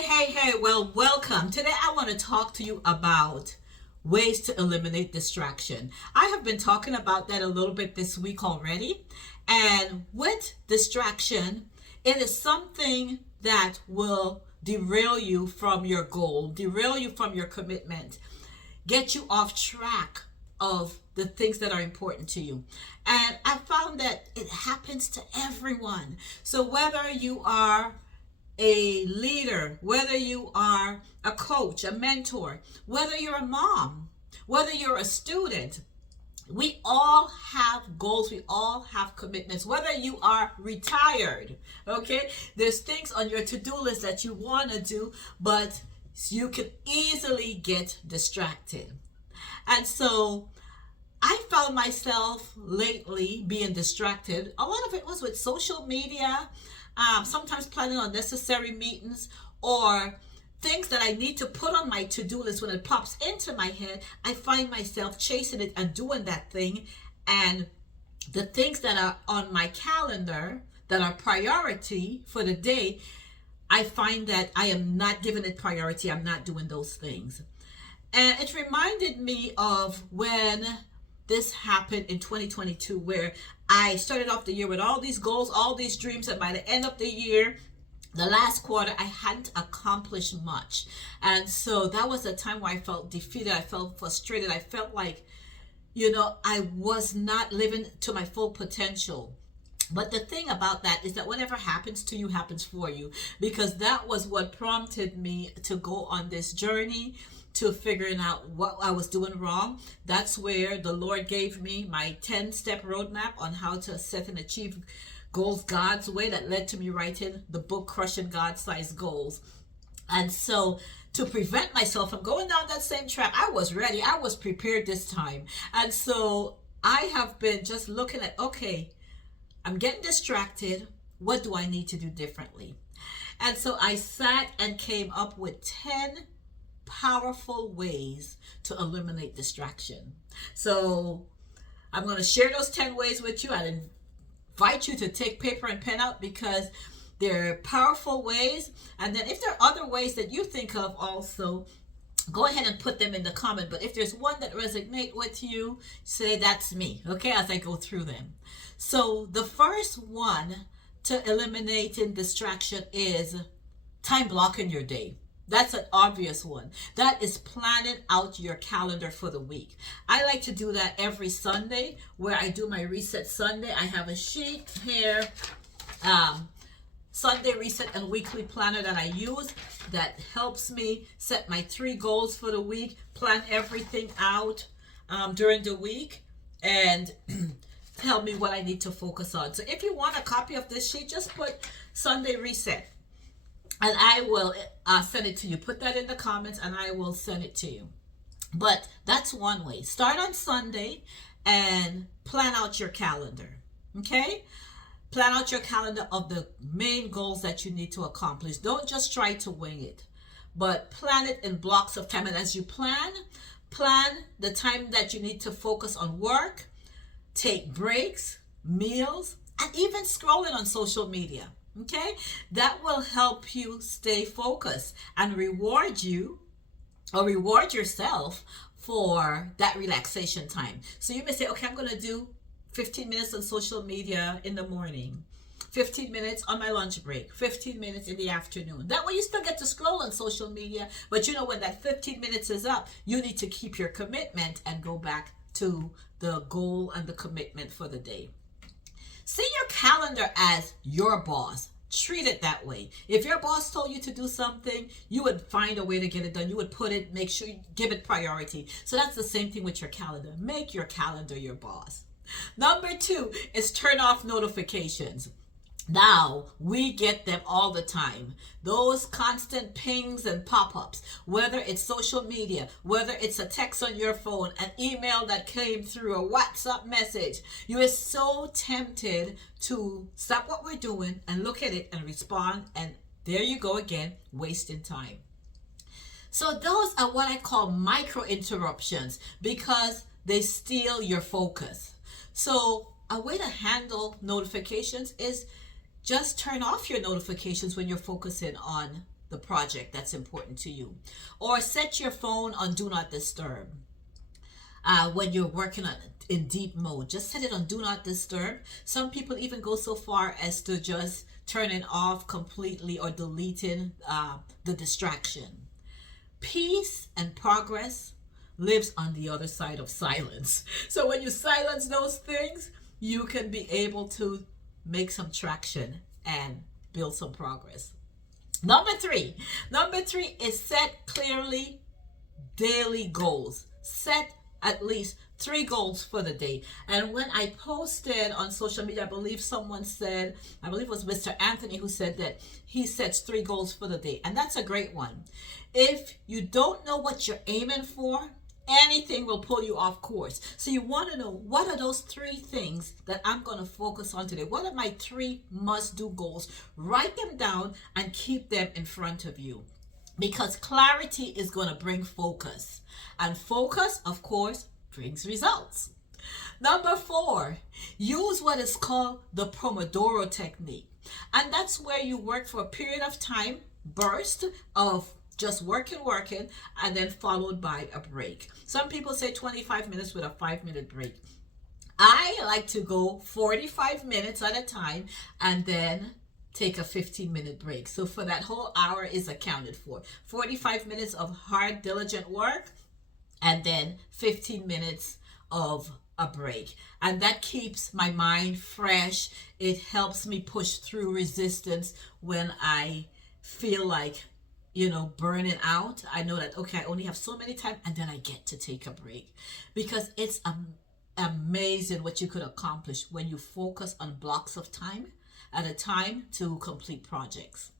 Hey, well, welcome. Today I want to talk to you about ways to eliminate distraction. I have been talking about that a little bit this week already. And with distraction, it is something that will derail you from your goal, derail you from your commitment, get you off track of the things that are important to you. And I found that it happens to everyone. So whether you are a leader, whether you are a coach, a mentor, whether you're a mom, whether you're a student, we all have goals, we all have commitments, whether you are retired, okay? There's things on your to-do list that you want to do, but you can easily get distracted. And so I found myself lately being distracted. A lot of it was with social media, sometimes planning unnecessary meetings or things that I need to put on my to-do list. When it pops into my head, I find myself chasing it and doing that thing. And the things that are on my calendar that are priority for the day, I find that I am not giving it priority. I'm not doing those things. And it reminded me of when this happened in 2022, where I started off the year with all these goals, all these dreams, and by the end of the year, the last quarter, I hadn't accomplished much. And so that was a time where I felt defeated. I felt frustrated. I felt like, I was not living to my full potential. But the thing about that is that whatever happens to you happens for you, because that was what prompted me to go on this journey to figuring out what I was doing wrong. That's where the Lord gave me my 10-step roadmap on how to set and achieve goals God's way, that led to me writing the book Crushing God-Sized Goals. And so to prevent myself from going down that same trap, I was ready. I was prepared this time. And so I have been just looking at, okay, I'm getting distracted. What do I need to do differently? And so I sat and came up with 10 powerful ways to eliminate distraction. So I'm going to share those 10 ways with you. I invite you to take paper and pen out, because they're powerful ways. And then if there are other ways that you think of also, go ahead and put them in the comment. But if there's one that resonates with you, say that's me, okay, as I go through them. So the first one to eliminating distraction is time blocking your day. That's an obvious one. That is planning out your calendar for the week. I like to do that every Sunday, where I do my Reset Sunday. I have a sheet here, Sunday Reset and Weekly Planner, that I use, that helps me set my 3 goals for the week, plan everything out during the week, and tell me what I need to focus on. So if you want a copy of this sheet, just put Sunday Reset, and I will send it to you. Put that in the comments and I will send it to you. But that's one way. Start on Sunday and plan out your calendar, okay? Plan out your calendar of the main goals that you need to accomplish. Don't just try to wing it, but plan it in blocks of time. And as you plan the time that you need to focus on work, take breaks, meals, and even scrolling on social media. Okay, that will help you stay focused and reward you, or reward yourself, for that relaxation time. So you may say, okay, I'm going to do 15 minutes on social media in the morning, 15 minutes on my lunch break, 15 minutes in the afternoon. That way you still get to scroll on social media, but when that 15 minutes is up, you need to keep your commitment and go back to the goal and the commitment for the day. See your calendar as your boss. Treat it that way. If your boss told you to do something, you would find a way to get it done. You would make sure you give it priority. So that's the same thing with your calendar. Make your calendar your boss. Number 2 is turn off notifications. Now, we get them all the time. Those constant pings and pop-ups, whether it's social media, whether it's a text on your phone, an email that came through, a WhatsApp message. You are so tempted to stop what we're doing and look at it and respond. And there you go again, wasting time. So those are what I call micro interruptions, because they steal your focus. So a way to handle notifications is just turn off your notifications when you're focusing on the project that's important to you. Or set your phone on do not disturb. When you're working on in deep mode, just set it on do not disturb. Some people even go so far as to just turn it off completely or deleting the distraction. Peace and progress lives on the other side of silence. So when you silence those things, you can be able to make some traction and build some progress. Number three is set clearly daily goals. Set at least 3 goals for the day. And when I posted on social media, I believe someone said, I believe it was Mr. Anthony who said that he sets 3 goals for the day. And that's a great one. If you don't know what you're aiming for, anything will pull you off course. So you want to know, what are those 3 things that I'm going to focus on today? What are my 3 must-do goals? Write them down and keep them in front of you, because clarity is going to bring focus. And focus, of course, brings results. Number 4, use what is called the Pomodoro technique. And that's where you work for a period of time, burst of just working, and then followed by a break. Some people say 25 minutes with a 5-minute break. I like to go 45 minutes at a time and then take a 15-minute break. So for that whole hour is accounted for. 45 minutes of hard, diligent work, and then 15 minutes of a break. And that keeps my mind fresh. It helps me push through resistance when I feel like, burning out. I know that, okay, I only have so many time, and then I get to take a break, because it's amazing what you could accomplish when you focus on blocks of time at a time to complete projects.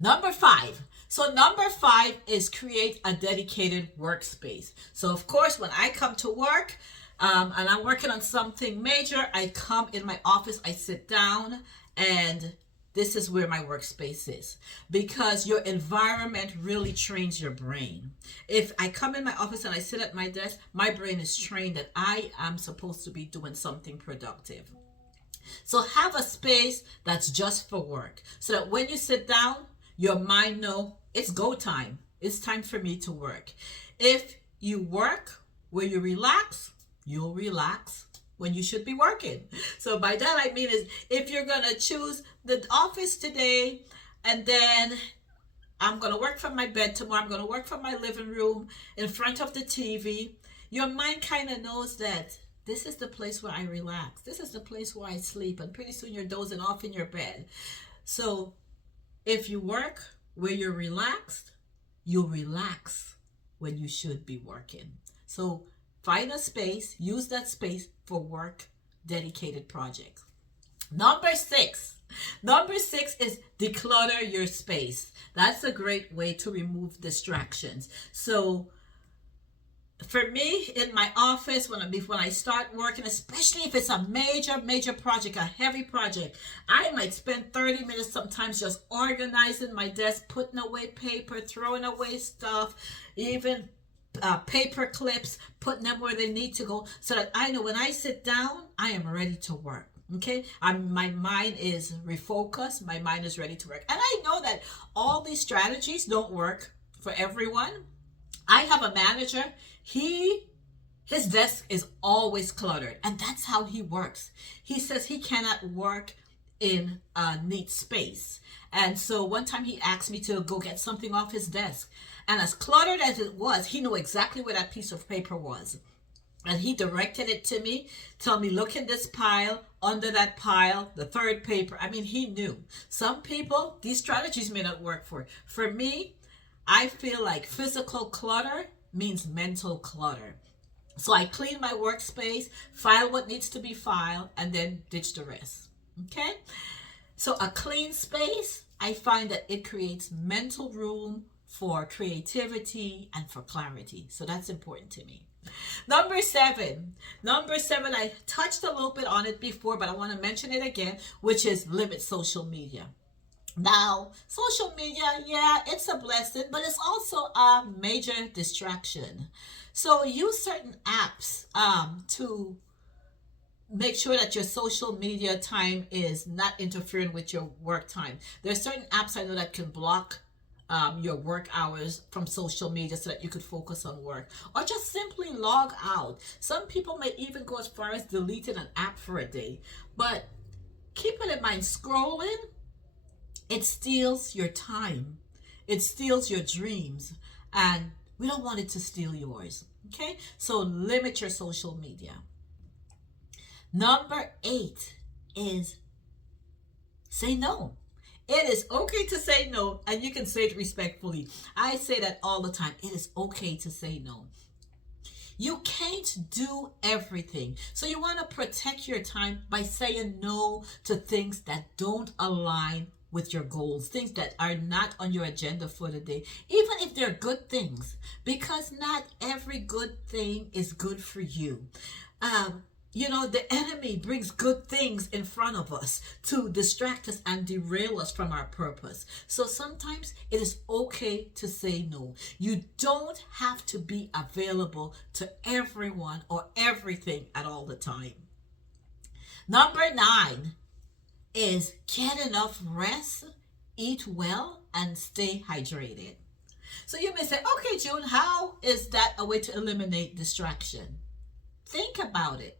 Number 5. So number 5 is create a dedicated workspace. So of course, when I come to work, and I'm working on something major, I come in my office, I sit down, and this is where my workspace is, because your environment really trains your brain. If I come in my office and I sit at my desk, my brain is trained that I am supposed to be doing something productive. So have a space that's just for work, so that when you sit down, your mind know it's go time. It's time for me to work. If you work where you relax, you'll relax when you should be working. So by that I mean is, if you're gonna choose the office today, and then I'm gonna work from my bed tomorrow, I'm gonna work from my living room in front of the TV, your mind kind of knows that this is the place where I relax. This is the place where I sleep. And pretty soon you're dozing off in your bed. So if you work where you're relaxed, you'll relax when you should be working. So find a space, use that space for work, dedicated projects. Number 6 is declutter your space. That's a great way to remove distractions. So for me, in my office, when I start working, especially if it's a major project, a heavy project, I might spend 30 minutes sometimes just organizing my desk, putting away paper, throwing away stuff, even paper clips, putting them where they need to go, so that I know when I sit down, I am ready to work. Okay, my mind is refocused, my mind is ready to work. And I know that all these strategies don't work for everyone. I have a manager, his desk is always cluttered, and that's how he works. He says he cannot work in a neat space. And so one time he asked me to go get something off his desk, and as cluttered as it was, he knew exactly where that piece of paper was. And he directed it to me, tell me, look in this pile, under that pile, the third paper. I mean, he knew. Some people, these strategies may not work for. For me, I feel like physical clutter means mental clutter. So I clean my workspace, file what needs to be filed, and then ditch the rest. Okay? So a clean space, I find that it creates mental room for creativity and for clarity. So that's important to me. Number seven, I touched a little bit on it before, but I want to mention it again, which is limit social media. Now, social media, yeah, it's a blessing, but it's also a major distraction. So use certain apps to make sure that your social media time is not interfering with your work time. There are certain apps I know that can block your work hours from social media so that you could focus on work, or just simply log out. Some people may even go as far as deleting an app for a day. But keep it in mind, scrolling, it steals your time, it steals your dreams, and we don't want it to steal yours. Okay, so limit your social media. Number 8 is say no. It is okay to say no, and you can say it respectfully. I say that all the time. It is okay to say no. You can't do everything. So you want to protect your time by saying no to things that don't align with your goals, things that are not on your agenda for the day, even if they're good things, because not every good thing is good for you. The enemy brings good things in front of us to distract us and derail us from our purpose. So sometimes it is okay to say no. You don't have to be available to everyone or everything at all the time. Number 9 is get enough rest, eat well, and stay hydrated. So you may say, okay, June, how is that a way to eliminate distraction? Think about it.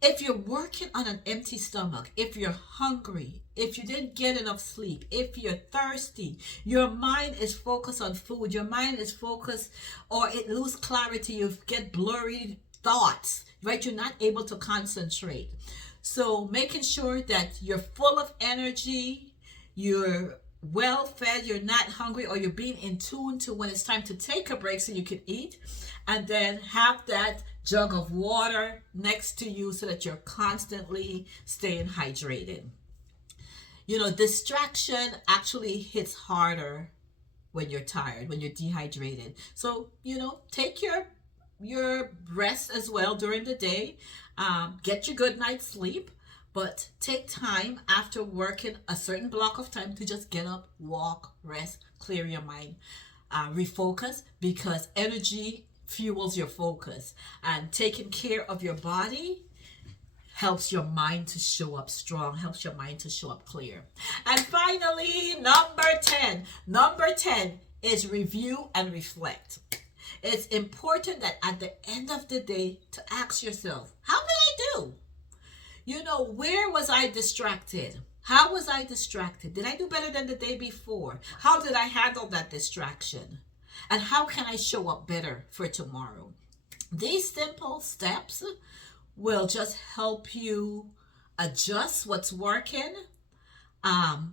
If you're working on an empty stomach, if you're hungry, if you didn't get enough sleep, if you're thirsty, your mind is focused on food, your mind is focused, or it loses clarity, you get blurry thoughts, right? You're not able to concentrate. So making sure that you're full of energy, you're well fed, you're not hungry, or you're being in tune to when it's time to take a break so you can eat, and then have that jug of water next to you so that you're constantly staying hydrated. Distraction actually hits harder when you're tired, when you're dehydrated. So, take your rest as well during the day. Get your good night's sleep, but take time after working a certain block of time to just get up, walk, rest, clear your mind, refocus, because energy fuels your focus, and taking care of your body helps your mind to show up strong, helps your mind to show up clear. And finally, number 10 is review and reflect. It's important that at the end of the day to ask yourself, how did I do? Where was I distracted? How was I distracted? Did I do better than the day before? How did I handle that distraction? And how can I show up better for tomorrow? These simple steps will just help you adjust what's working,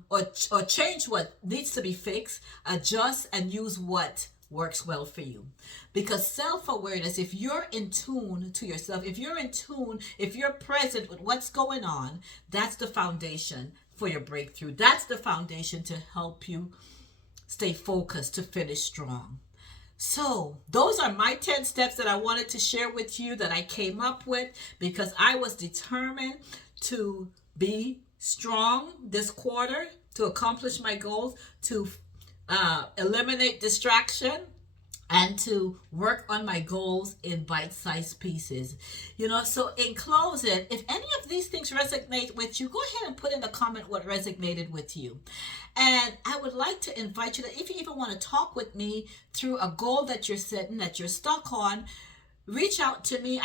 or change what needs to be fixed, adjust and use what works well for you. Because self-awareness, if you're in tune to yourself, if you're present with what's going on, that's the foundation for your breakthrough. That's the foundation to help you stay focused, to finish strong. So those are my 10 steps that I wanted to share with you, that I came up with because I was determined to be strong this quarter, to accomplish my goals, to eliminate distraction, and to work on my goals in bite-sized pieces. So in closing, if any of these things resonate with you, go ahead and put in the comment what resonated with you. And I would like to invite you that if you even want to talk with me through a goal that you're setting, that you're stuck on, reach out to me.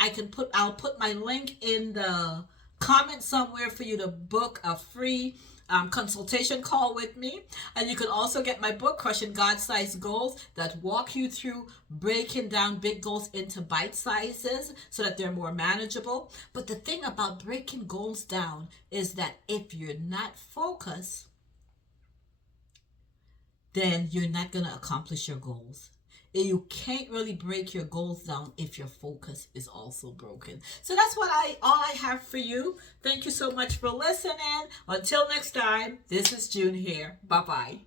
I'll put my link in the comment somewhere for you to book a free consultation call with me. And you can also get my book, Crushing God-Sized Goals, that walk you through breaking down big goals into bite sizes so that they're more manageable. But the thing about breaking goals down is that if you're not focused, then you're not going to accomplish your goals. You can't really break your goals down if your focus is also broken. So that's all I have for you. Thank you so much for listening. Until next time, this is June here. Bye-bye.